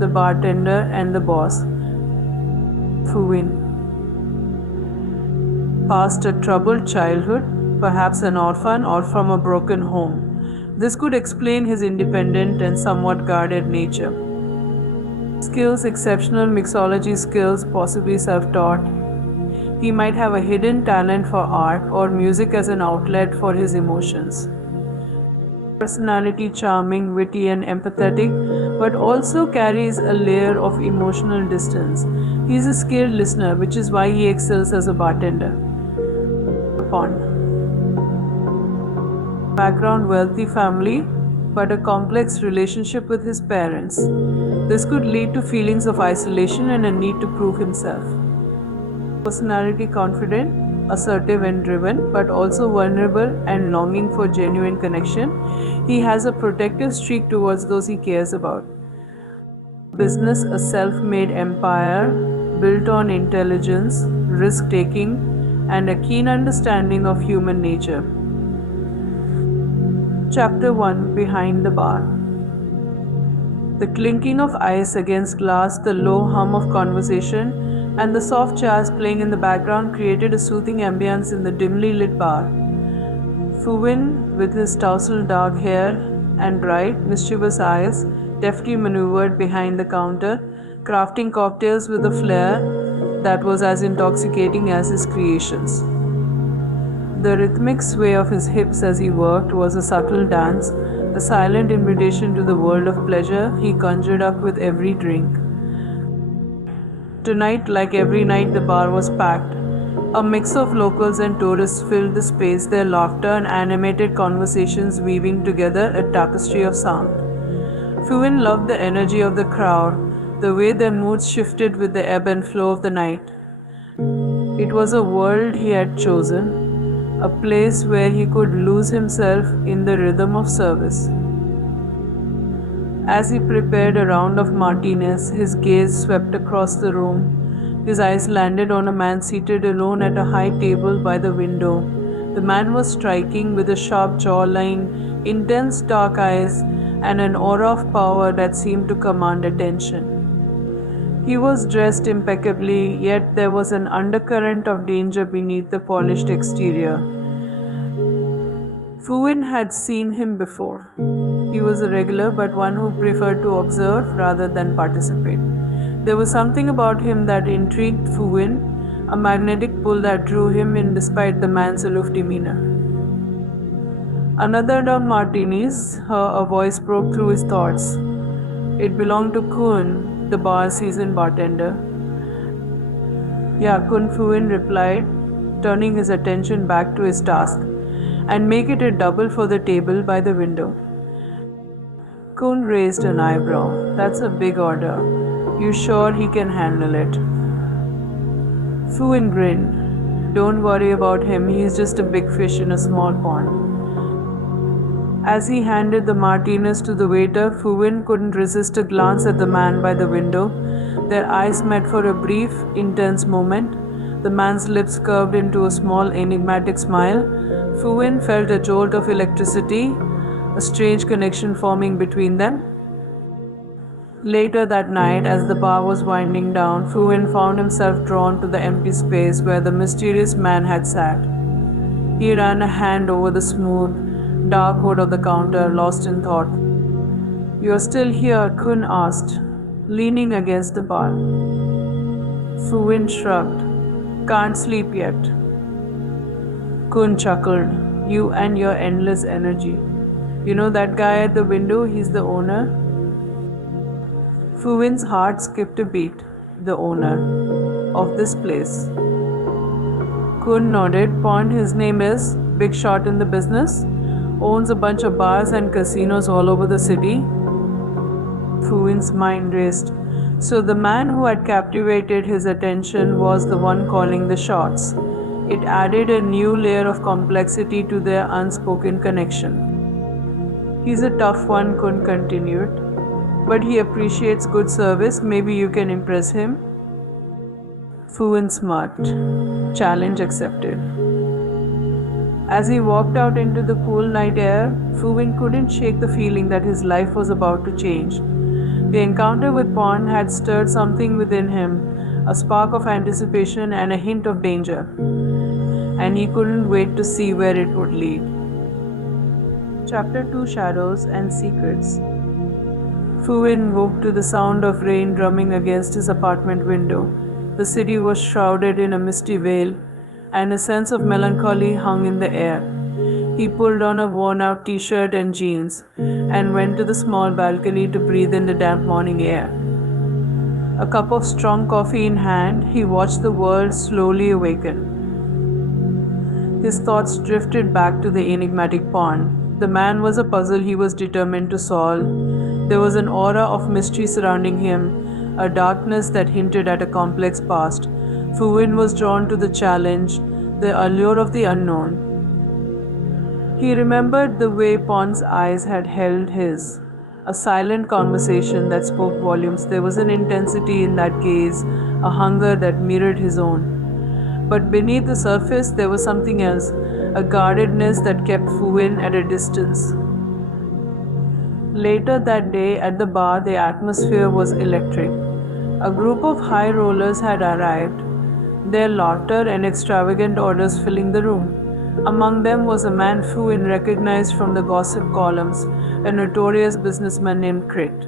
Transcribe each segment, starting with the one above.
the bartender, and the boss. Fu Win passed a troubled childhood, perhaps an orphan or from a broken home. This could explain his independent and somewhat guarded nature. Skills, exceptional mixology skills, possibly self-taught. He might have a hidden talent for art or music as an outlet for his emotions. Personality charming, witty, and empathetic, but also carries a layer of emotional distance. He's a skilled listener, which is why he excels as a bartender. Background wealthy family, but a complex relationship with his parents. This could lead to feelings of isolation and a need to prove himself. Personality confident, assertive and driven, but also vulnerable and longing for genuine connection. He has a protective streak towards those he cares about. Business, a self-made empire built on intelligence, risk-taking, and a keen understanding of human nature. Chapter 1: Behind the Bar. The clinking of ice against glass, the low hum of conversation, and the soft jazz playing in the background created a soothing ambience in the dimly lit bar. Fu Win, with his tousled dark hair and bright, mischievous eyes, deftly maneuvered behind the counter, crafting cocktails with a flair that was as intoxicating as his creations. The rhythmic sway of his hips as he worked was a subtle dance, a silent invitation to the world of pleasure he conjured up with every drink. Tonight, like every night, the bar was packed. A mix of locals and tourists filled the space, their laughter and animated conversations weaving together a tapestry of sound. Fu Win loved the energy of the crowd, the way their moods shifted with the ebb and flow of the night. It was a world he had chosen, a place where he could lose himself in the rhythm of service. As he prepared a round of martinis, his gaze swept across the room. His eyes landed on a man seated alone at a high table by the window. The man was striking, with a sharp jawline, intense dark eyes, and an aura of power that seemed to command attention. He was dressed impeccably, yet there was an undercurrent of danger beneath the polished exterior. Fu Win had seen him before. He was a regular, but one who preferred to observe rather than participate. There was something about him that intrigued Fu Win, a magnetic pull that drew him in despite the man's aloof demeanor. Another round of martinis, a voice broke through his thoughts. It belonged to Kun, the bar's seasoned bartender. Yeah, Kun, Fu Win replied, turning his attention back to his task. And make it a double for the table by the window. Kun raised an eyebrow. That's a big order. You sure he can handle it? Fu Win grinned. Don't worry about him. He's just a big fish in a small pond. As he handed the martinis to the waiter, Fu Win couldn't resist a glance at the man by the window. Their eyes met for a brief, intense moment. The man's lips curved into a small, enigmatic smile. Fu Win felt a jolt of electricity, a strange connection forming between them. Later that night, as the bar was winding down, Fu Win found himself drawn to the empty space where the mysterious man had sat. He ran a hand over the smooth, dark hood of the counter, lost in thought. "You're still here?" Kun asked, leaning against the bar. Fu Win shrugged. "Can't sleep yet." Kun chuckled. "You and your endless energy. You know that guy at the window? He's the owner." Fu Win's heart skipped a beat. "The owner of this place?" Kun nodded. "Point, his name is big shot in the business. Owns a bunch of bars and casinos all over the city." Fu Win's mind raced. So the man who had captivated his attention was the one calling the shots. It added a new layer of complexity to their unspoken connection. "He's a tough one," Kun continued, "but he appreciates good service. Maybe you can impress him." Fu Win smirked. Challenge accepted. As he walked out into the cool night air, Fu Win couldn't shake the feeling that his life was about to change. The encounter with Pond had stirred something within him, a spark of anticipation and a hint of danger, and he couldn't wait to see where it would lead. Chapter 2: Shadows and Secrets. Fu Wen woke to the sound of rain drumming against his apartment window. The city was shrouded in a misty veil, and a sense of melancholy hung in the air. He pulled on a worn-out t-shirt and jeans and went to the small balcony to breathe in the damp morning air. A cup of strong coffee in hand, he watched the world slowly awaken. His thoughts drifted back to the enigmatic Pond. The man was a puzzle he was determined to solve. There was an aura of mystery surrounding him, a darkness that hinted at a complex past. Fu Wen was drawn to the challenge, the allure of the unknown. He remembered the way Pond's eyes had held his, a silent conversation that spoke volumes. There was an intensity in that gaze, a hunger that mirrored his own. But beneath the surface, there was something else, a guardedness that kept Fu Wen at a distance. Later that day at the bar, the atmosphere was electric. A group of high rollers had arrived, their laughter and extravagant orders filling the room. Among them was a man Fu Wen recognized from the gossip columns, a notorious businessman named Crit.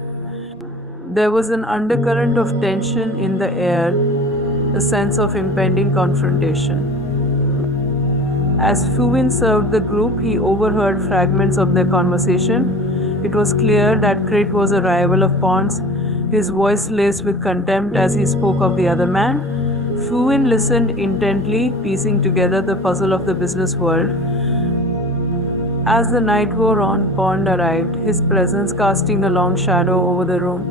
There was an undercurrent of tension in the air, a sense of impending confrontation. As Fu Wen served the group, he overheard fragments of their conversation. It was clear that Crit was a rival of Pond's, his voice laced with contempt as he spoke of the other man. Fu Wen listened intently, piecing together the puzzle of the business world. As the night wore on, Pond arrived, his presence casting a long shadow over the room.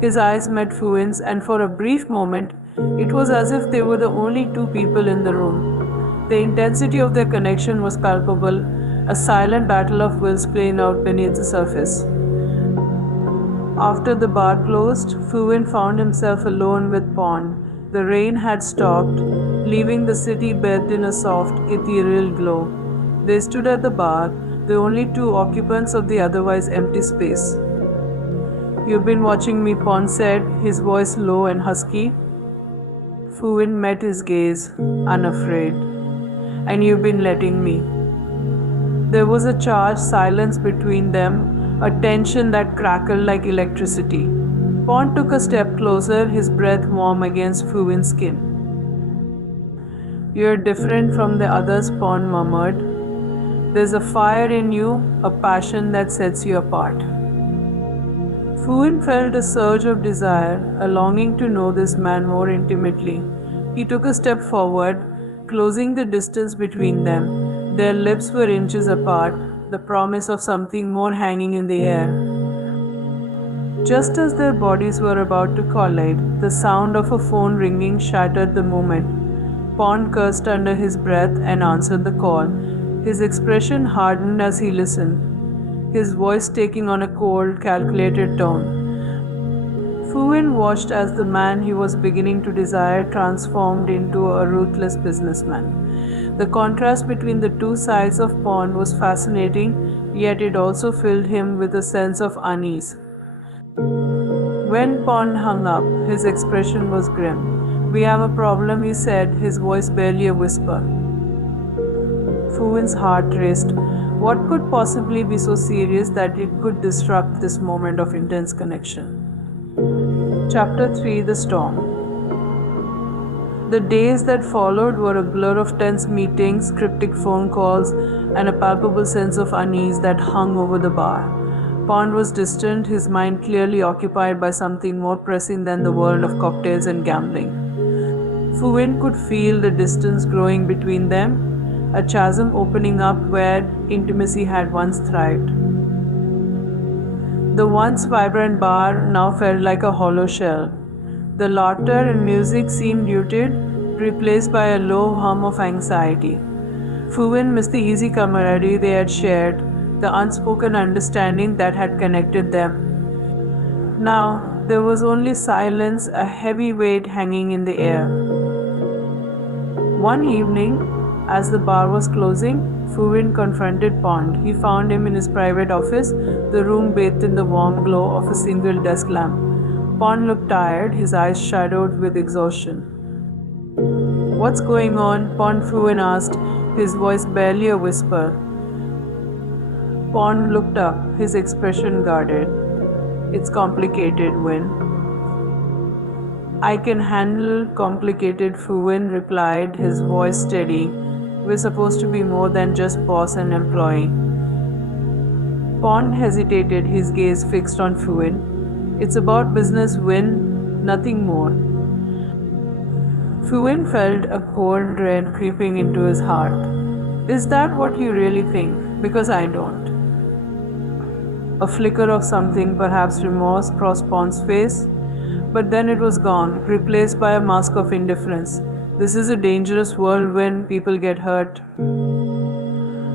His eyes met Fu Wen's, and for a brief moment, it was as if they were the only two people in the room. The intensity of their connection was palpable, a silent battle of wills playing out beneath the surface. After the bar closed, Fu Wen found himself alone with Pond. The rain had stopped, leaving the city bathed in a soft, ethereal glow. They stood at the bar, the only two occupants of the otherwise empty space. "You've been watching me," Pond said, his voice low and husky. Fu Wen met his gaze, unafraid. "And you've been letting me." There was a charged silence between them, a tension that crackled like electricity. Pond took a step closer, his breath warm against Fu Wen's skin. "You're different from the others," Pond murmured. "There's a fire in you, a passion that sets you apart." Fu Wen felt a surge of desire, a longing to know this man more intimately. He took a step forward, closing the distance between them. Their lips were inches apart, the promise of something more hanging in the air. Just as their bodies were about to collide, the sound of a phone ringing shattered the moment. Pond cursed under his breath and answered the call. His expression hardened as he listened, his voice taking on a cold, calculated tone. Fu Wen watched as the man he was beginning to desire transformed into a ruthless businessman. The contrast between the two sides of Pond was fascinating, yet it also filled him with a sense of unease. When Pond hung up, his expression was grim. "We have a problem," he said, his voice barely a whisper. Fu Wen's heart raced. What could possibly be so serious that it could disrupt this moment of intense connection? Chapter 3: The Storm. The days that followed were a blur of tense meetings, cryptic phone calls, and a palpable sense of unease that hung over the bar. Pond was distant, his mind clearly occupied by something more pressing than the world of cocktails and gambling. Fu Wen could feel the distance growing between them, a chasm opening up where intimacy had once thrived. The once vibrant bar now felt like a hollow shell. The laughter and music seemed muted, replaced by a low hum of anxiety. Fu Wen missed the easy camaraderie they had shared, the unspoken understanding that had connected them. Now there was only silence, a heavy weight hanging in the air. One evening, as the bar was closing, Fu Wen confronted Pond. He found him in his private office, the room bathed in the warm glow of a single desk lamp. Pon looked tired, his eyes shadowed with exhaustion. What's going on? Pon Fuin asked, his voice barely a whisper. Pon looked up, his expression guarded. It's complicated, Win. I can handle complicated, Fuin replied, his voice steady. We're supposed to be more than just boss and employee. Pon hesitated, his gaze fixed on Fuin. It's about business, Win, nothing more. Fuin felt a cold dread creeping into his heart. Is that what you really think? Because I don't. A flicker of something, perhaps remorse, crossed Pon's face, but then it was gone, replaced by a mask of indifference. This is a dangerous world when people get hurt.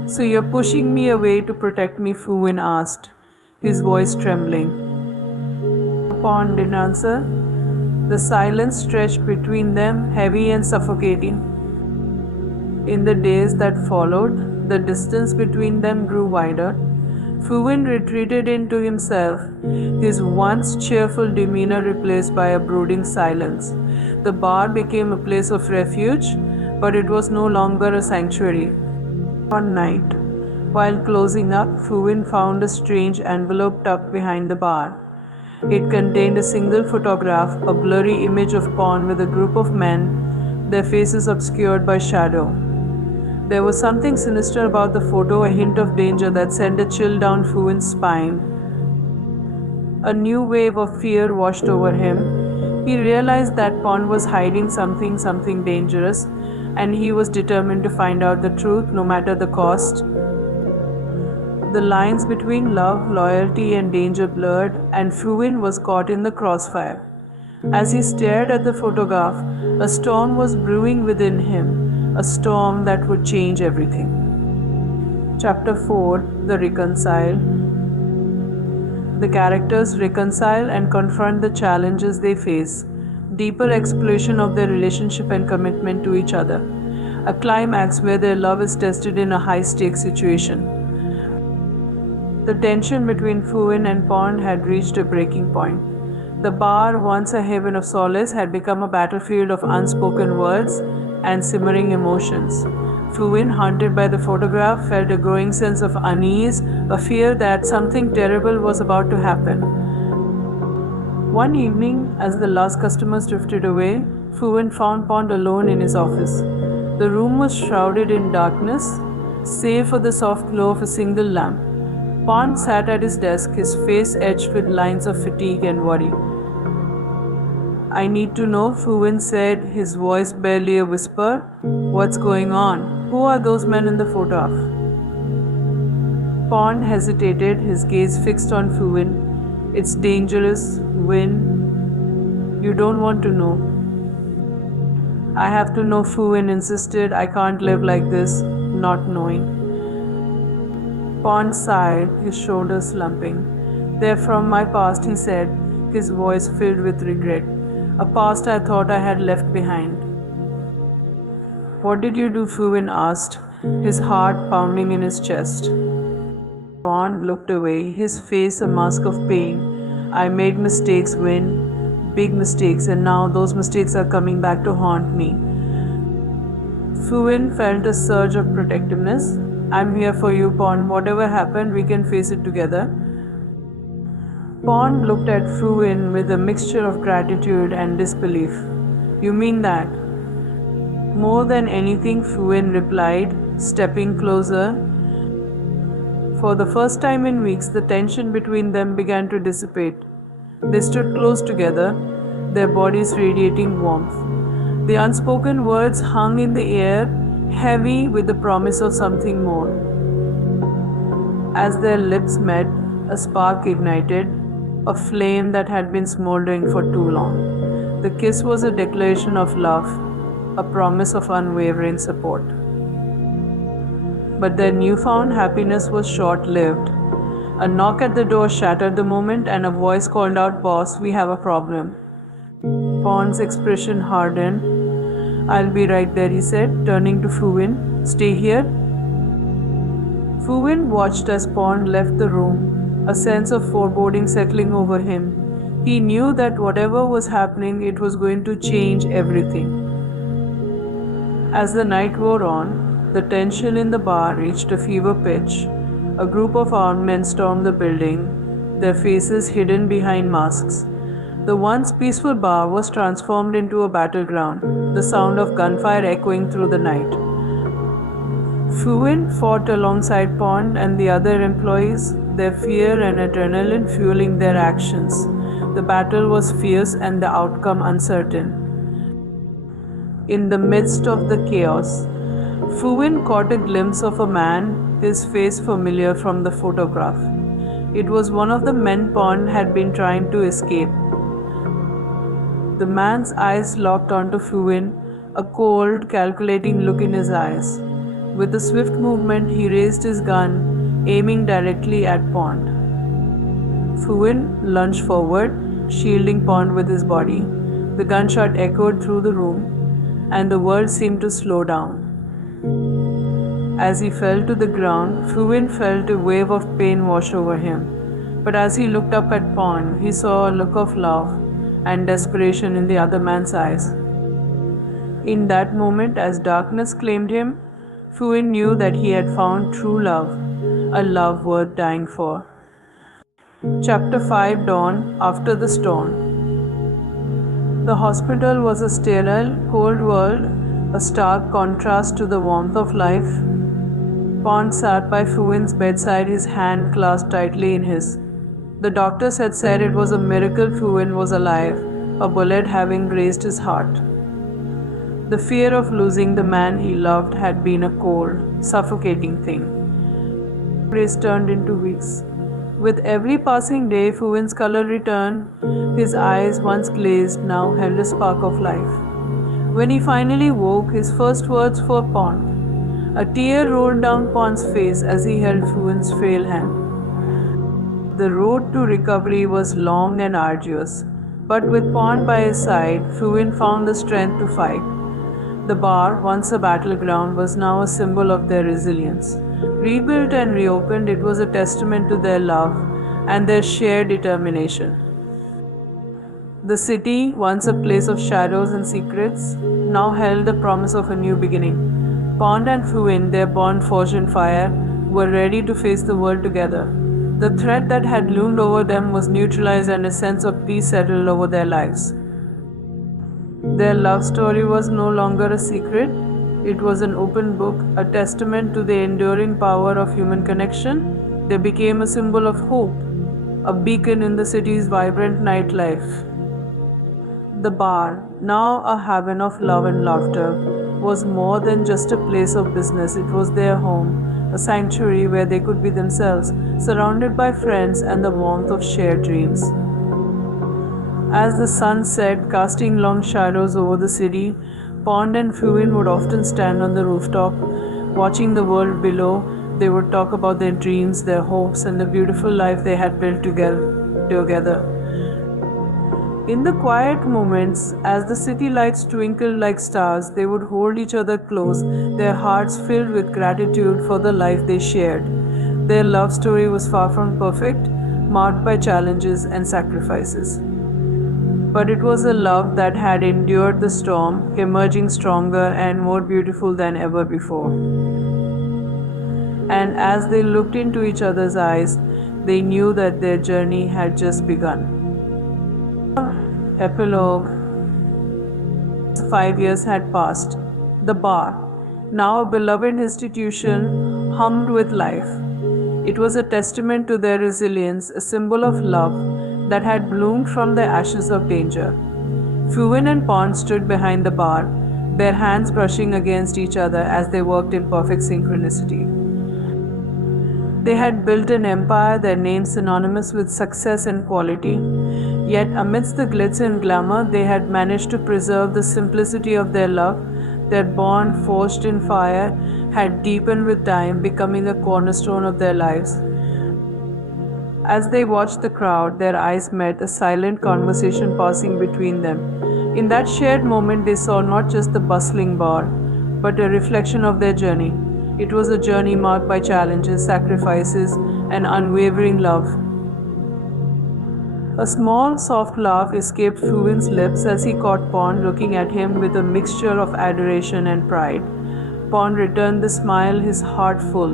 So you're pushing me away to protect me, Fuin asked, his voice trembling. Pon didn't answer. The silence stretched between them, heavy and suffocating. In the days that followed, the distance between them grew wider. Fuin retreated into himself, his once cheerful demeanor replaced by a brooding silence. The bar became a place of refuge, but it was no longer a sanctuary. One night, while closing up, Fuin found a strange envelope tucked behind the bar. It contained a single photograph, a blurry image of Pon with a group of men, their faces obscured by shadow. There was something sinister about the photo, a hint of danger that sent a chill down Fuin's spine. A new wave of fear washed over him. He realized that Pon was hiding something dangerous, and he was determined to find out the truth, no matter the cost. The lines between love, loyalty, and danger blurred, and Fuin was caught in the crossfire. As he stared at the photograph, a storm was brewing within him. A storm that would change everything. Chapter 4 The Reconcile. The characters reconcile and confront the challenges they face. Deeper exploration of their relationship and commitment to each other. A climax where their love is tested in a high-stakes situation. The tension between Fuin and Pon had reached a breaking point. The bar, once a haven of solace, had become a battlefield of unspoken words and simmering emotions. Fuin, haunted by the photograph, felt a growing sense of unease, a fear that something terrible was about to happen. One evening, as the last customers drifted away, Fuin found Pon alone in his office. The room was shrouded in darkness, save for the soft glow of a single lamp. Pon sat at his desk, his face etched with lines of fatigue and worry. I need to know, Fuin said, his voice barely a whisper. What's going on? Who are those men in the photograph? Pon hesitated, his gaze fixed on Fuin. It's dangerous, Win. You don't want to know. I have to know, Fuin insisted. I can't live like this, not knowing. Pon sighed, his shoulders slumping. They're from my past, he said, his voice filled with regret. A past I thought I had left behind. What did you do? Fuin asked, his heart pounding in his chest. Pon looked away, his face a mask of pain. I made mistakes, Win, big mistakes, and now those mistakes are coming back to haunt me. Fuin felt a surge of protectiveness. I'm here for you, Pon. Whatever happened, we can face it together. Pon looked at Fuin with a mixture of gratitude and disbelief. You mean that? More than anything, Fuin replied, stepping closer. For the first time in weeks, the tension between them began to dissipate. They stood close together, their bodies radiating warmth. The unspoken words hung in the air, heavy with the promise of something more. As their lips met, a spark ignited, a flame that had been smoldering for too long. The kiss was a declaration of love, a promise of unwavering support. But their newfound happiness was short-lived. A knock at the door shattered the moment, and a voice called out, "Boss, we have a problem." Pon's expression hardened. "I'll be right there," he said, turning to Fuin. "Stay here." Fuin watched as Pon left the room, a sense of foreboding settling over him. He knew that whatever was happening, it was going to change everything. As the night wore on, the tension in the bar reached a fever pitch. A group of armed men stormed the building, their faces hidden behind masks. The once peaceful bar was transformed into a battleground, the sound of gunfire echoing through the night. Fuin fought alongside Pond and the other employees, their fear and adrenaline fueling their actions. The battle was fierce and the outcome uncertain. In the midst of the chaos, Fuin caught a glimpse of a man, his face familiar from the photograph. It was one of the men Pond had been trying to escape. The man's eyes locked onto Fuin, a cold, calculating look in his eyes. With a swift movement, he raised his gun, aiming directly at Pond. Fuin lunged forward, shielding Pond with his body. The gunshot echoed through the room, and the world seemed to slow down. As he fell to the ground, Fuin felt a wave of pain wash over him. But as he looked up at Pond, he saw a look of love and desperation in the other man's eyes. In that moment, as darkness claimed him, Fuin knew that he had found true love, a love worth dying for. Chapter 5 Dawn After the Storm. The hospital was a sterile, cold world, a stark contrast to the warmth of life. Pond sat by Fuin's bedside, his hand clasped tightly in his. The doctors had said it was a miracle Fuin was alive, a bullet having grazed his heart. The fear of losing the man he loved had been a cold, suffocating thing. Days turned into weeks. With every passing day, Fuin's color returned. His eyes, once glazed, now held a spark of life. When he finally woke, his first words were Pond. A tear rolled down Pond's face as he held Fuin's frail hand. The road to recovery was long and arduous, but with Pond by his side, Fuin found the strength to fight. The bar, once a battleground, was now a symbol of their resilience. Rebuilt and reopened, it was a testament to their love and their shared determination. The city, once a place of shadows and secrets, now held the promise of a new beginning. Pond and Fuin, their bond forged in fire, were ready to face the world together. The threat that had loomed over them was neutralized and a sense of peace settled over their lives. Their love story was no longer a secret. It was an open book, a testament to the enduring power of human connection. They became a symbol of hope, a beacon in the city's vibrant nightlife. The bar, now a haven of love and laughter, was more than just a place of business. It was their home, a sanctuary where they could be themselves, surrounded by friends and the warmth of shared dreams. As the sun set, casting long shadows over the city, Pond and Fuin would often stand on the rooftop, watching the world below. They would talk about their dreams, their hopes, and the beautiful life they had built together. In the quiet moments, as the city lights twinkled like stars, they would hold each other close, their hearts filled with gratitude for the life they shared. Their love story was far from perfect, marked by challenges and sacrifices. But it was a love that had endured the storm, emerging stronger and more beautiful than ever before. And as they looked into each other's eyes, they knew that their journey had just begun. Epilogue. 5 years had passed. The bar, now a beloved institution, hummed with life. It was a testament to their resilience, a symbol of love that had bloomed from the ashes of danger. Fuin and Pond stood behind the bar, their hands brushing against each other as they worked in perfect synchronicity. They had built an empire, their names synonymous with success and quality. Yet amidst the glitz and glamour, they had managed to preserve the simplicity of their love. Their bond, forged in fire, had deepened with time, becoming a cornerstone of their lives. As they watched the crowd, their eyes met, a silent conversation passing between them. In that shared moment, they saw not just the bustling bar, but a reflection of their journey. It was a journey marked by challenges, sacrifices, and unwavering love. A small, soft laugh escaped Fuin's lips as he caught Pond looking at him with a mixture of adoration and pride. Pond returned the smile, his heart full.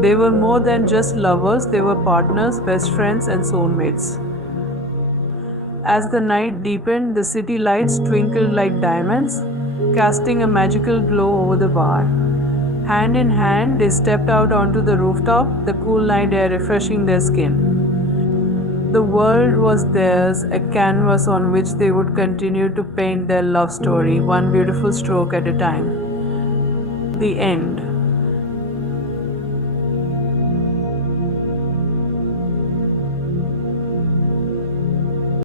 They were more than just lovers, they were partners, best friends, and soulmates. As the night deepened, the city lights twinkled like diamonds, casting a magical glow over the bar. Hand in hand, they stepped out onto the rooftop, the cool night air refreshing their skin. The world was theirs, a canvas on which they would continue to paint their love story, one beautiful stroke at a time. The end.